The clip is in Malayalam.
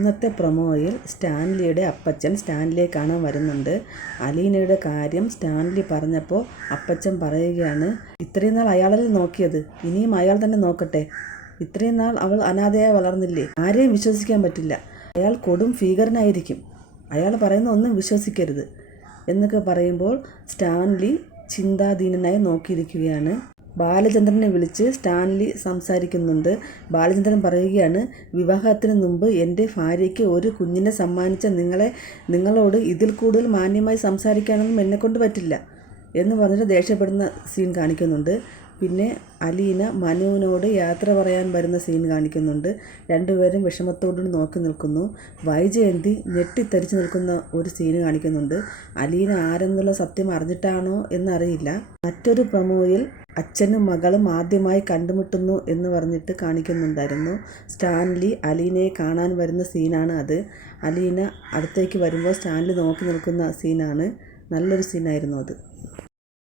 ഇന്നത്തെ പ്രൊമോയിൽ സ്റ്റാൻലിയുടെ അപ്പച്ചൻ സ്റ്റാൻലിയെ കാണാൻ വരുന്നുണ്ട്. അലീനയുടെ കാര്യം സ്റ്റാൻലി പറഞ്ഞപ്പോൾ അപ്പച്ചൻ പറയുകയാണ്, ഇത്രയും നാൾ അയാളല്ലേ നോക്കിയത്, ഇനിയും അയാൾ തന്നെ നോക്കട്ടെ. ഇത്രയും നാൾ അവൾ അനാഥയായി വളർന്നില്ലേ, ആരെയും വിശ്വസിക്കാൻ പറ്റില്ല. അയാൾ കൊടും ഭീകരനായിരിക്കും, അയാൾ പറയുന്ന ഒന്നും വിശ്വസിക്കരുത് എന്നൊക്കെ പറയുമ്പോൾ സ്റ്റാൻലി ചിന്താധീനനായി നോക്കിയിരിക്കുകയാണ്. ബാലചന്ദ്രനെ വിളിച്ച് സ്റ്റാൻലി സംസാരിക്കുന്നുണ്ട്. ബാലചന്ദ്രൻ പറയുകയാണ്, വിവാഹത്തിന് മുമ്പ് എൻ്റെ ഭാര്യയ്ക്ക് ഒരു കുഞ്ഞിനെ സമ്മാനിച്ച നിങ്ങളോട് ഇതിൽ കൂടുതൽ മാന്യമായി സംസാരിക്കാനൊന്നും എന്നെക്കൊണ്ട് പറ്റില്ല എന്ന് പറഞ്ഞിട്ട് ദേഷ്യപ്പെടുന്ന സീൻ കാണിക്കുന്നുണ്ട്. പിന്നെ അലീന മനുവിനോട് യാത്ര പറയാൻ വരുന്ന സീൻ കാണിക്കുന്നുണ്ട്. രണ്ടുപേരും വിഷമത്തോട് നോക്കി നിൽക്കുന്നു. വൈജയന്തി ഞെട്ടിത്തരിച്ചു നിൽക്കുന്ന ഒരു സീന് കാണിക്കുന്നുണ്ട്. അലീന ആരെന്നുള്ള സത്യം അറിഞ്ഞിട്ടാണോ എന്നറിയില്ല. മറ്റൊരു പ്രൊമോയിൽ അച്ഛനും മകളും ആദ്യമായി കണ്ടുമുട്ടുന്നു എന്ന് പറഞ്ഞിട്ട് കാണിക്കുന്നുണ്ടായിരുന്നു. സ്റ്റാൻലി അലീനയെ കാണാൻ വരുന്ന സീനാണ് അത്. അലീന അടുത്തേക്ക് വരുമ്പോൾ സ്റ്റാൻലി നോക്കി നിൽക്കുന്ന സീനാണ്. നല്ലൊരു സീനായിരുന്നു അത്.